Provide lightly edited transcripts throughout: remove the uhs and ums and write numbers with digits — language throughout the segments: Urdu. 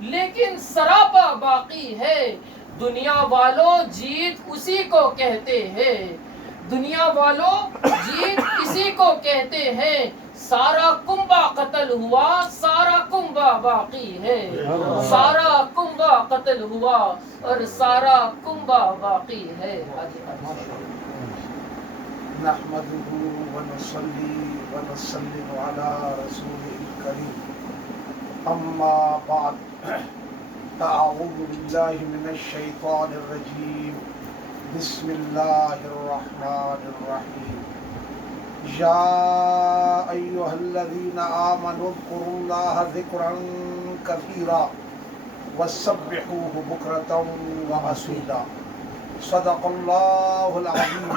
لیکن سراپا باقی ہے. دنیا والوں جیت اسی کو کہتے ہیں. دنیا والوں جیت اسی کو کہتے ہیں. سارا کنبہ قتل ہوا سارا کنبہ باقی ہے. سارا کنبہ قتل ہوا اور سارا کنبہ باقی ہے. نحمده ونصلي ونسلم على رسوله الكريم اما بعد اعوذ بالله من الشيطان الرجيم بسم الله الرحمن الرحيم يا ايها الذين امنوا اذكروا الله ذكرا كثيرا وسبحوه بكرة وأصيلا صدق الله العظيم.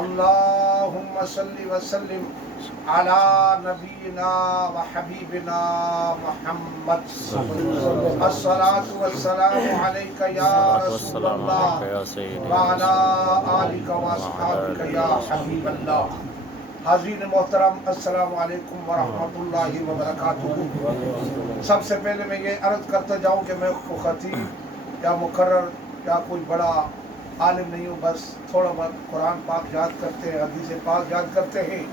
اللهم صل وسلم على نبينا وحبيبنا محمد. الصلاة والسلام عليك يا رسول الله وعلى آلك وأصحابك يا حبيب الله. حاضرین محترم السلام علیکم ورحمۃ اللہ وبرکاتہ. سب سے پہلے میں یہ عرض کرتا جاؤں کہ میں کو خطیب یا مقرر یا کوئی بڑا عالم نہیں ہوں. بس تھوڑا بہت قرآن پاک یاد کرتے ہیں, حدیث پاک یاد کرتے ہیں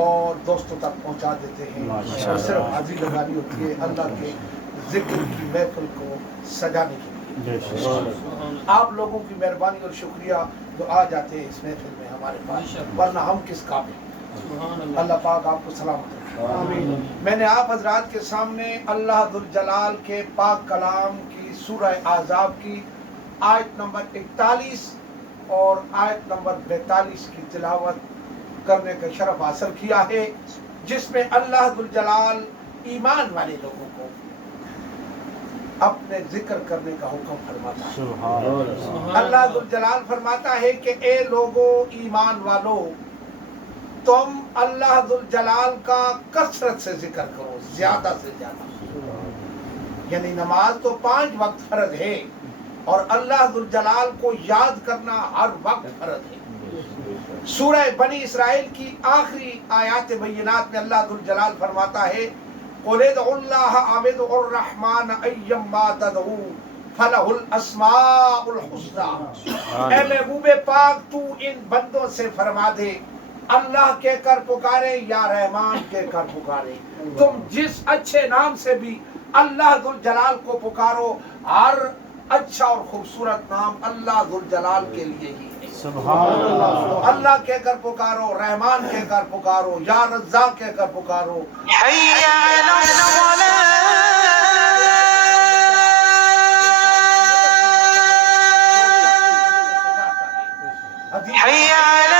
اور دوستوں تک پہنچا دیتے ہیں. اور صرف حاضری لگانی ہوتی ہے اللہ کے ذکر کی محفل کو سجانے کے لیے. آپ لوگوں کی مہربانی اور شکریہ جو آ جاتے ہیں اس محفل میں ہمارے پاس, ورنہ ہم کس قابل. اللہ پاک آپ کو سلامت رکھے. میں نے آپ حضرات کے سامنے اللہ ذوالجلال کے پاک کلام کی سورہ احزاب کی آیت نمبر 41 اور آیت نمبر 42 کی تلاوت کرنے کا شرف حاصل کیا ہے, جس میں اللہ ذوالجلال ایمان والے لوگوں کو اپنے ذکر کرنے کا حکم فرماتا ہے. اللہ ذوالجلال فرماتا ہے کہ اے لوگو ایمان والو, تم اللہ ذوالجلال کا کثرت سے ذکر کرو, زیادہ سے زیادہ. یعنی نماز تو 5 وقت فرض ہے اور اللہ ذوالجلال کو یاد کرنا ہر وقت فرض ہے. سورہ بنی اسرائیل کی آخری آیات بینات میں اللہ ذوالجلال فرماتا ہے قُلِ ادْعُوا اللَّهَ أَوِ ادْعُوا الرَّحْمَنَ أَيَّمَّا تَدْعُوا فَلَهُ الْأَسْمَاءُ الْحُسْنَى. اے محبوب پاک, تو ان بندوں سے فرما دے اللہ کہہ کر پکارے یا رحمان کہہ کر پکارے. تم جس اچھے نام سے بھی اللہ ذوالجلال کو پکارو, ہر اچھا اور خوبصورت نام اللہ ذوالجلال کے لیے ہی ہے. سبحان اللہ. اللہ کہہ کر پکارو, رحمان کہہ کر پکارو, یا رزاق کہہ کر پکارو. حی علی الصلاۃ. حی علی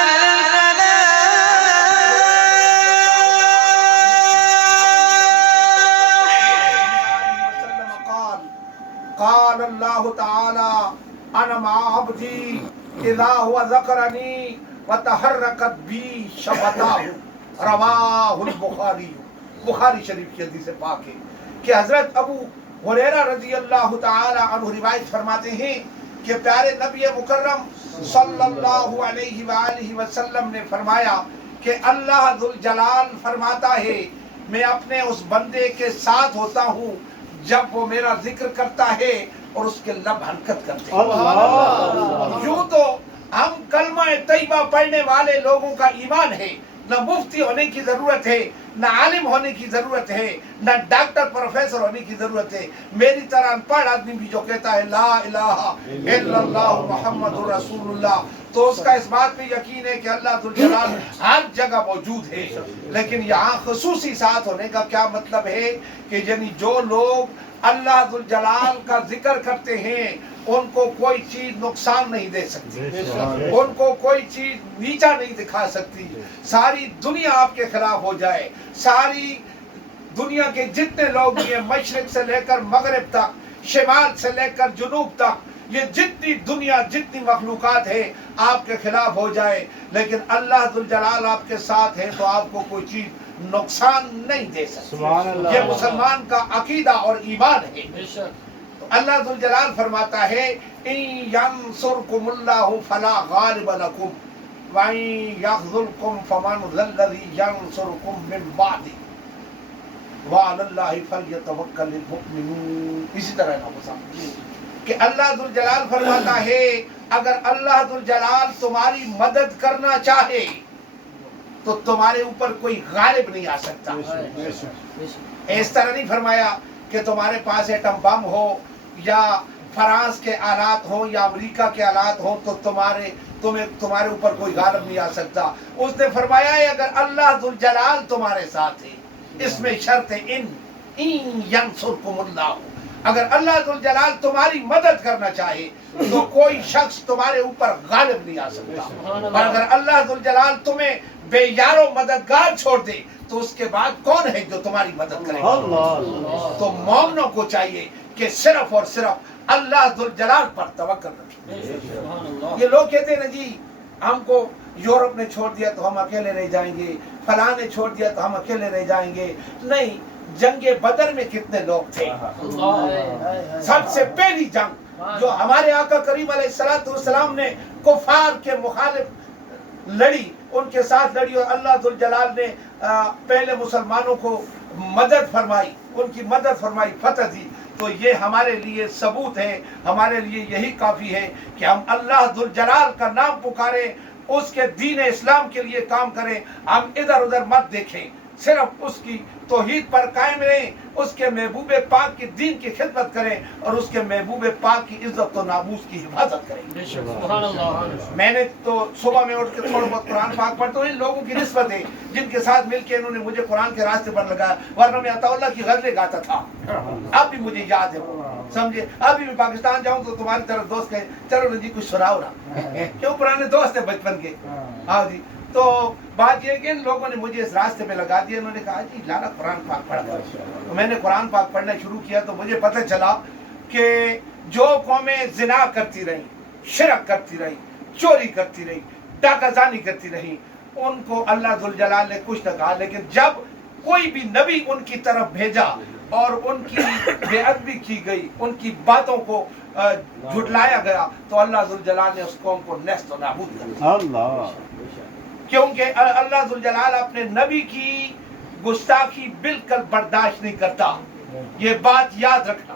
قال اللہ تعالی انا مع عبدی اذا هو ذکرنی وتحرکت بی شفتاہ. رواہ البخاری. بخاری شریف کی حدیث پاک ہے کہ حضرت ابو ہریرہ رضی اللہ تعالی عنہ روایت فرماتے ہیں کہ پیارے نبی مکرم صلی اللہ علیہ وآلہ وسلم نے فرمایا کہ اللہ ذوالجلال فرماتا ہے میں اپنے اس بندے کے ساتھ ہوتا ہوں جب وہ میرا ذکر کرتا ہے اور اس کے لب حرکت کرتے ہیں. یوں تو ہم کلمہ طیبہ پڑھنے والے لوگوں کا ایمان ہے, نہ مفتی ہونے کی ضرورت ہے, نہ عالم ہونے کی ضرورت ہے, نہ ڈاکٹر پروفیسر ہونے کی ضرورت ہے. میری طرح ان پڑھ آدمی بھی جو کہتا ہے لا الہ الا اللہ محمد رسول اللہ, تو اس کا اس بات پہ یقین ہے کہ اللہ ذوالجلال ہر جگہ موجود ہے. لیکن یہاں خصوصی ساتھ ہونے کا کیا مطلب ہے کہ یعنی جو لوگ اللہ ذوالجلال کا ذکر کرتے ہیں ان کو کوئی چیز نقصان نہیں دے سکتی, ان کو کوئی چیز نیچا نہیں دکھا سکتی. ساری دنیا آپ کے خلاف ہو جائے, ساری دنیا کے جتنے لوگ ہیں مشرق سے لے کر مغرب تک, شمال سے لے کر جنوب تک, یہ جتنی دنیا جتنی مخلوقات ہے آپ کے خلاف ہو جائے, لیکن اللہ ذوالجلال آپ کے ساتھ ہے تو آپ کو کوئی چیز نقصان نہیں دے سکتی. یہ مسلمان کا عقیدہ اور ایمان ہے. اللہ ذوالجلال فرماتا ہے ان ینصرکم اللہ فلا غالب لکم وَإِن يَخْذُلْكُمْ فَمَنْ ذَا الَّذِي يَنْصُرُكُمْ مِنْ بَعْدِهِ. وعلی اللہ فلیتوکل المؤمنون. اسی طرح نا کہ اللہ ذوالجلال فرماتا ہے اگر اللہ ذوالجلال تمہاری مدد کرنا چاہے تو تمہارے اوپر کوئی غالب نہیں آ سکتا. اس طرح نہیں فرمایا کہ تمہارے پاس ایٹم بم ہو یا فرانس کے آلات ہوں یا امریکہ کے آلات ہوں تو تمہارے اوپر کوئی غالب نہیں آ سکتا. اس نے فرمایا ہے اگر اللہ ذوالجلال تمہارے ساتھ ہے. اس میں شرط ہے ان ینصرکم اللہ. اگر اللہ ذوالجلال تمہاری مدد کرنا چاہے تو کوئی شخص تمہارے اوپر غالب نہیں آ سکتا. اور اگر اللہ ذوالجلال تمہیں بے یار و مددگار چھوڑ دے تو اس کے بعد کون ہے جو تمہاری مدد کرے گا؟ تو مومنوں کو چاہیے کہ صرف اور صرف اللہ ذوالجلال پر توکل رکھیں. یہ لوگ کہتے ہیں نا جی ہم کو یورپ نے چھوڑ دیا تو ہم اکیلے رہ جائیں گے، فلاں نے چھوڑ دیا تو ہم اکیلے رہ جائیں گے. نہیں، جنگ بدر میں کتنے لوگ تھے؟ سب سے پہلی جنگ جو ہمارے آقا کریم علیہ السلام نے کفار کے مخالف لڑی، ان کے ساتھ لڑی اور اللہ ذوالجلال نے پہلے مسلمانوں کو مدد فرمائی، ان کی مدد فرمائی، فتح دی. تو یہ ہمارے لیے ثبوت ہے، ہمارے لیے یہی کافی ہے کہ ہم اللہ ذوالجلال کا نام پکاریں، اس کے دین اسلام کے لیے کام کریں. ہم ادھر ادھر مت دیکھیں، صرف اس کی توحید پر قائم رہیں، اس کے محبوب پاک کی دین کی خدمت کریں اور اس کے محبوب پاک کی عزت و ناموس کی حفاظت کریں. سبحان اللہ. میں نے تو صبح میں اٹھ کے تھوڑا بہت قرآن پاک پڑھتا ہوں. ان لوگوں کی نسبت ہے جن کے ساتھ مل کے انہوں نے مجھے قرآن کے راستے پر لگایا، ورنہ میں عطا اللہ کی غزلیں گاتا تھا. اب بھی مجھے یاد ہے، سمجھے. ابھی میں پاکستان جاؤں تو تمہاری طرف دوست کہے چلو جی کچھ سناؤ نا، کیوں پرانے دوست ہیں بچپن کے. ہاں جی. تو بات یہ کہ ان لوگوں نے مجھے اس راستے پہ لگا دیا. انہوں نے کہا جی لانا قرآن پاک پڑھا. تو میں نے قرآن پاک پڑھنا شروع کیا تو مجھے پتہ چلا کہ جو قومیں زنا کرتی رہیں، شرک کرتی رہیں، چوری کرتی رہیں، ڈاکہ زانی کرتی رہیں، ان کو اللہ ذوالجلال نے کچھ نہ کہا. لیکن جب کوئی بھی نبی ان کی طرف بھیجا اور ان کی بے ادبی کی گئی، ان کی باتوں کو جھٹلایا گیا تو اللہ ذوالجلال نے اس قوم کو نیست و نابود کر دیا. کیونکہ اللہ ذوالجلال اپنے نبی کی گستاخی بالکل برداشت نہیں کرتا. یہ بات یاد رکھنا.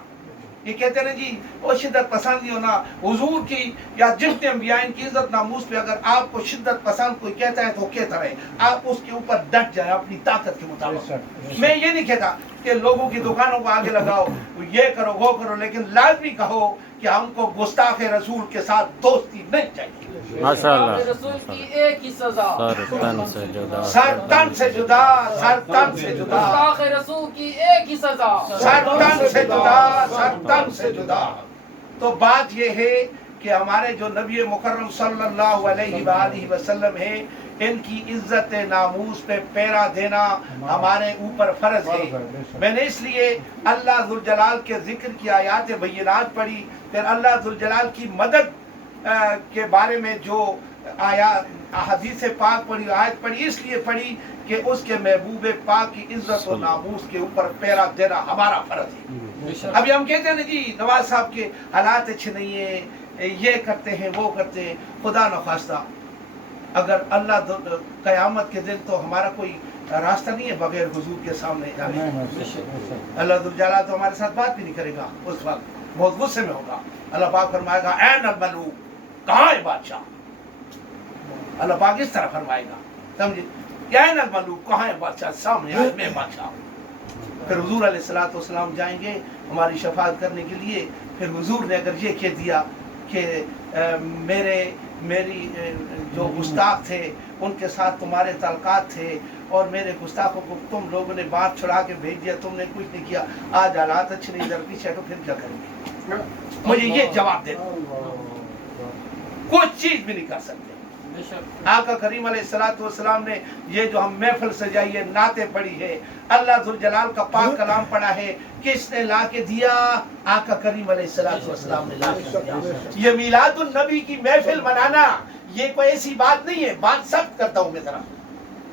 یہ کہتے ہیں نا جی وہ شدت پسند نہیں ہونا. حضور کی یا جتنے انبیاء ان کی عزت ناموس پہ اگر آپ کو شدت پسند کوئی کہتا ہے تو کہتا رہے، آپ اس کے اوپر ڈٹ جائیں اپنی طاقت کے مطابق. میں یہ نہیں کہتا کہ لوگوں کی دکانوں کو آگے لگاؤ، یہ کرو وہ کرو، لیکن لازمی کہو کہ ہم کو گستاخ رسول کے ساتھ دوستی نہیں چاہیے. ماشاءاللہ. رسول کی ایک ہی سزا، سر تن سے جدا، سر تن سے جدا. گستاخ رسول کی ایک ہی سزا، سر تن سے جدا، سر تن سے جدا. تو بات یہ ہے کہ ہمارے جو نبی مکرم صلی اللہ علیہ وآلہ وسلم ہے، ان کی عزت ناموس پہ پیرا دینا ہمارے اوپر فرض ہے. میں نے اس لیے اللہ ذوالجلال کے ذکر کی آیات بینات پڑھی، پھر اللہ ذوالجلال کی مدد کے بارے میں جو آیات حدیث پاک پڑھی، آیت پڑھی، اس لیے پڑھی کہ اس کے محبوب پاک کی عزت و ناموس کے اوپر پیرا دینا ہمارا فرض ہے. ابھی ہم کہتے ہیں نا جی نواز صاحب کے حالات اچھے نہیں ہیں، یہ کرتے ہیں وہ کرتے ہیں. خدا نخواستہ اگر اللہ قیامت کے دن تو ہمارا کوئی راستہ نہیں ہے بغیر حضور کے سامنے جانے. اللہ ذوالجلال تو ہمارے ساتھ بات بھی نہیں کرے گا، اس وقت بہت غصے میں ہوگا. اللہ پاک فرمائے گا این الملوک، کہاں ہے بادشاہ؟ اللہ پاک اس طرح فرمائے گا، سمجھے. این الملوک، کہاں ہے بادشاہ؟ سامنے آئے، میں بادشاہ ہوں. پھر حضور علیہ السلام جائیں گے ہماری شفاعت کرنے کے لیے. پھر حضور نے اگر یہ کہہ دیا کہ میری جو گستاخ تھے ان کے ساتھ تمہارے تعلقات تھے اور میرے گستاخوں کو تم لوگوں نے بات چھڑا کے بھیج دیا، تم نے کچھ نہیں کیا، آج حالات اچھے نہیں ادھر پیچھے، تو پھر کیا کریں گے؟ مجھے یہ جواب دے دو. کچھ چیز بھی نہیں کر سکتے. آقا کریم علیہ السلام نے یہ جو ہم محفل سجائی ہے، نعتیں پڑھی ہے، اللہ ذوالجلال کا پاک کلام پڑھا ہے، کس نے لا کے دیا؟ آقا کریم علیہ السلام نے لا کے دیا. یہ میلاد النبی کی محفل منانا یہ کوئی ایسی بات نہیں ہے. بات سخت کرتا ہوں میں ذرا،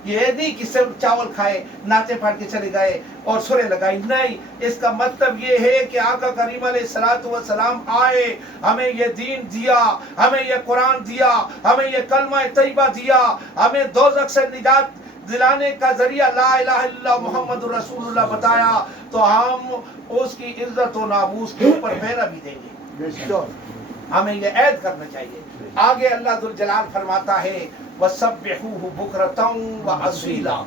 یہ نہیں کہ صرف چاول کھائے، نعتیں پڑھ کے چلے گئے اور سریں لگائی. نہیں، اس کا مطلب یہ ہے کہ آقا کریم علیہ السلام آئے، ہمیں یہ دین دیا، ہمیں یہ قرآن دیا، ہمیں یہ کلمہ طیبہ دیا، ہمیں دوزخ سے نجات دلانے کا ذریعہ لا الہ الا اللہ محمد رسول اللہ بتایا تو ہم اس کی عزت و ناموس کے اوپر پہرا بھی دیں گے. ہمیں یہ عہد کرنا چاہیے. آگے اللہ ذوالجلال فرماتا ہے وَسَبِّحُوهُ بُكْرَةً وَأَصِيلًا،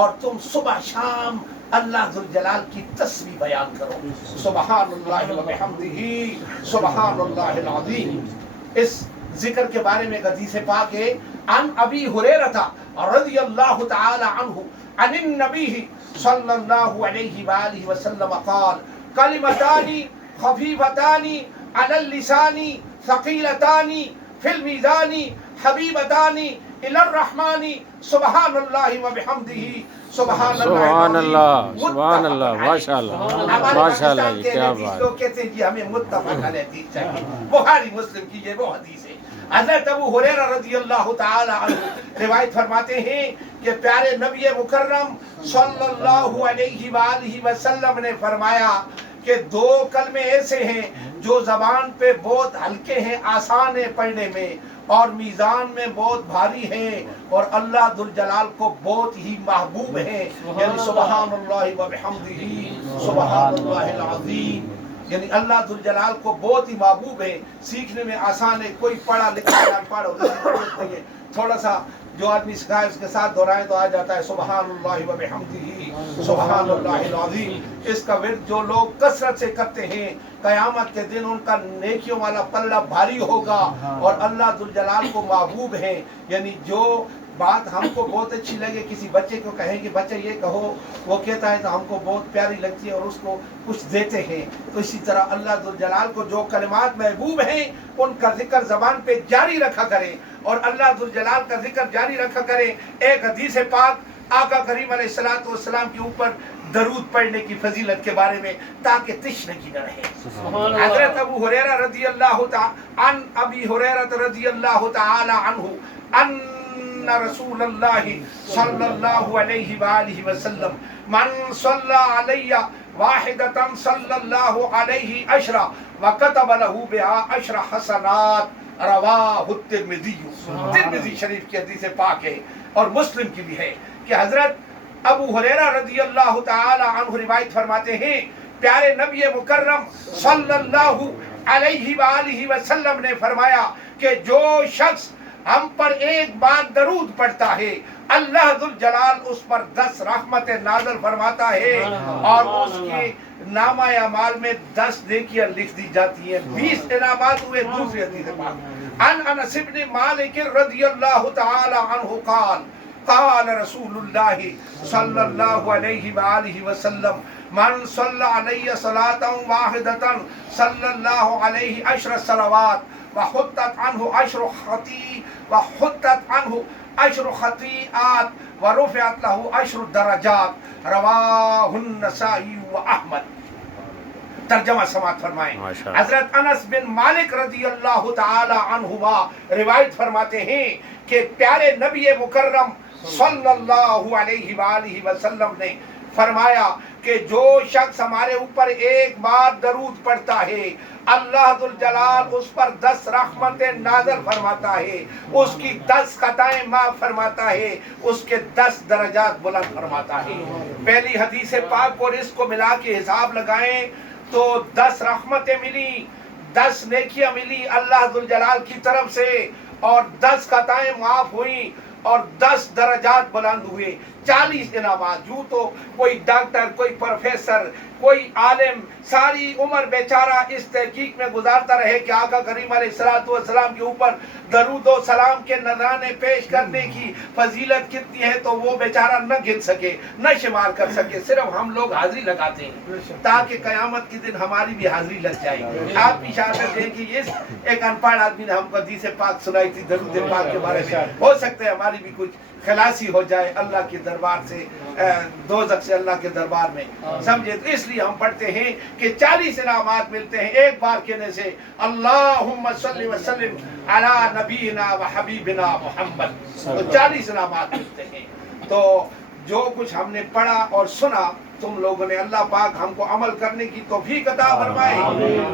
اور تم صبح شام اللہ ذوالجلال کی تسبیح بیان کرو. سبحان اللہ وبحمدہ سبحان اللہ العظیم. اس ذکر کے بارے میں ایک حدیث پاک ہے عن ابی ہریرہ رضی اللہ تعالی عنہ عن النبی صلی اللہ علیہ وآلہ وسلم قال کلمتان خفیفتان علی اللسان ثقیلتان فی المیزان حبیبتان الی الرحمن سبحان اللہ وبحمدہ سبحان اللہ سبحان اللہ ماشاء اللہ ماشاء اللہ. جی کیا بات. لوگ کہتے ہیں جی ہمیں متفق علیہ حدیث چاہیے. بخاری مسلم کی یہ وہ حدیث ہے. حضرت ابو ہریرہ رضی اللہ تعالی عنہ روایت فرماتے ہیں کہ پیارے نبی مکرم صلی اللہ علیہ وآلہ وسلم نے فرمایا کہ دو کلمے ایسے ہیں جو زبان پہ بہت ہلکے ہیں، آسان ہیں پڑھنے میں، اور میزان میں بہت بھاری ہیں، اور اللہ ذوالجلال کو بہت ہی محبوب ہیں. یعنی سبحان اللہ وبحمدہ سبحان اللہ العظیم. یعنی اللہ ذوالجلال کو بہت ہی محبوب ہے. سیکھنے میں آسان ہے. کوئی پڑھا لکھا ان پڑھ نہیں ہے، تھوڑا سا جو آدمی سکھائے اس کے ساتھ دہرائیں تو آ جاتا ہے سبحان اللہ وبحمدہ سبحان اللہ العظیم. اس کا ورد جو لوگ کثرت سے کرتے ہیں قیامت کے دن ان کا نیکیوں والا پلڑا بھاری ہوگا اور اللہ ذوالجلال کو محبوب ہیں. یعنی جو بات ہم کو بہت اچھی لگے، کسی بچے کو کہیں کہ بچہ یہ کہو، وہ کہتا ہے تو ہم کو بہت پیاری لگتی ہے اور اس کو کچھ دیتے ہیں. تو اسی طرح اللہ ذوالجلال کو جو کلمات محبوب ہیں ان کا ذکر زبان پہ جاری رکھا کریں اور اللہ ذوالجلال کا ذکر جاری رکھا کریں. ایک حدیث پاک آقا کریم علیہ الصلوۃ والسلام کے اوپر درود پڑھنے کی فضیلت کے بارے میں تاکہ تشنگی نہ رہے. حضرت ابو ہریرہ رضی اللہ تعالی عن ابی ہریرہ رضی اللہ تعالی عنہ ان رسول اللہ صلی اللہ علیہ وآلہ وسلم من صلی علی واحدۃ صلی اللہ علیہ عشرہ وکتب لہ بها 10 حسنات رواہ الترمذی. ترمذی شریف کی حدیث پاک ہے اور مسلم کی بھی ہے کہ حضرت ابو ہریرہ رضی اللہ تعالی عنہ روایت فرماتے ہیں پیارے نبی مکرم صلی اللہ علیہ وآلہ وسلم نے فرمایا کہ جو شخص ہم پر ایک بار درود پڑھتا ہے اللہ ذوالجلال اس پر 10 رحمت نازل فرماتا ہے اور اس کے نامہ اعمال میں 10 نیکیاں لکھ دی جاتی ہیں. 20 انعامات ہوئے. دوسری حدیث پاک عن انس بن مالک رضی اللہ تعالی عنہ قال قال رسول اللہ صلی اللہ علیہ وآلہ وسلم من صلی علیہ صلاۃ واحدۃ صلی اللہ علیہ 10 صلوات وحطت عنہ 10 خطیئات ورفعت له 10 درجات رواہ النسائی و احمد. ترجمہ سماعت فرمائیں. حضرت انس بن مالک رضی اللہ تعالی عنہما روایت فرماتے ہیں کہ پیارے نبی مکرم صلی اللہ علیہ وآلہ وسلم نے فرمایا کہ جو شخص ہمارے اوپر ایک بار درود پڑھتا ہے اللہ ذوالجلال اس پر 10 رحمتیں نازل فرماتا ہے، اس کی 10 خطائیں معاف فرماتا ہے، اس کے 10 درجات بلند فرماتا ہے. پہلی حدیث پاک اور اس کو ملا کے حساب لگائیں تو 10 رحمتیں ملی، 10 نیکیاں ملی اللہ ذوالجلال کی طرف سے، اور 10 خطائیں معاف ہوئیں اور 10 درجات بلند ہوئے. 40 انعامات. یوں تو کوئی ڈاکٹر، کوئی پروفیسر، کوئی عالم ساری عمر بیچارہ اس تحقیق میں گزارتا رہے کہ آقا کریم علیہ الصلوۃ والسلام کے اوپر درود و سلام کے نذرانے پیش کرنے کی فضیلت کتنی ہے تو وہ بیچارہ نہ گن سکے، نہ شمار کر سکے. صرف ہم لوگ حاضری لگاتے ہیں تاکہ قیامت کے دن ہماری بھی حاضری لگ جائے. آپ بھی شاید دیں کہ یہ ایک ان پڑھ آدمی نے ہم کو حدیث پاک سنائی تھی درود پاک کے بارے میں، ہو سکتا ہے ہماری بھی کچھ خلاصی ہو جائے اللہ کے دربار سے، دوزخ سے اللہ کے دربار میں. سمجھے؟ تو اس لیے ہم پڑھتے ہیں کہ 40 انعامات ملتے ہیں ایک بار کہنے سے. اللہم صلی وسلم علی نبینا و حبیبنا محمد. تو 40 انعامات ملتے ہیں. تو جو کچھ ہم نے پڑھا اور سنا تم لوگوں نے اللہ پاک ہم کو عمل کرنے کی توفیق عطا فرمائے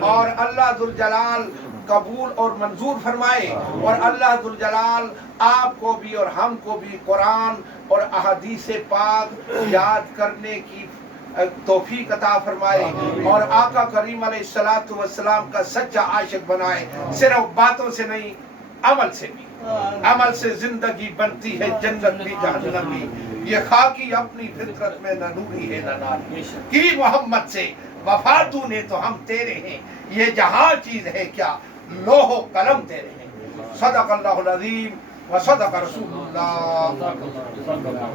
اور اللہ ذوالجلال قبول اور منظور فرمائے اور اللہ ذوالجلال آپ کو بھی اور ہم کو بھی قرآن اور احادیث پاک یاد کرنے کی توفیق عطا فرمائے اور آقا کریم علیہ الصلوۃ والسلام کا سچا عاشق بنائے، صرف باتوں سے نہیں عمل سے بھی۔ عمل سے زندگی بنتی ہے، جنت بھی جہنم بھی۔ یہ خاکی اپنی فطرت میں نہ نوری ہے نہ ناری، کی محمد سے وفا تو نے تو ہم تیرے ہیں، یہ جہاں چیز ہے کیا لوح و قلم تیرے ہیں۔ صدق اللہ العظیم و صدق رسول اللہ۔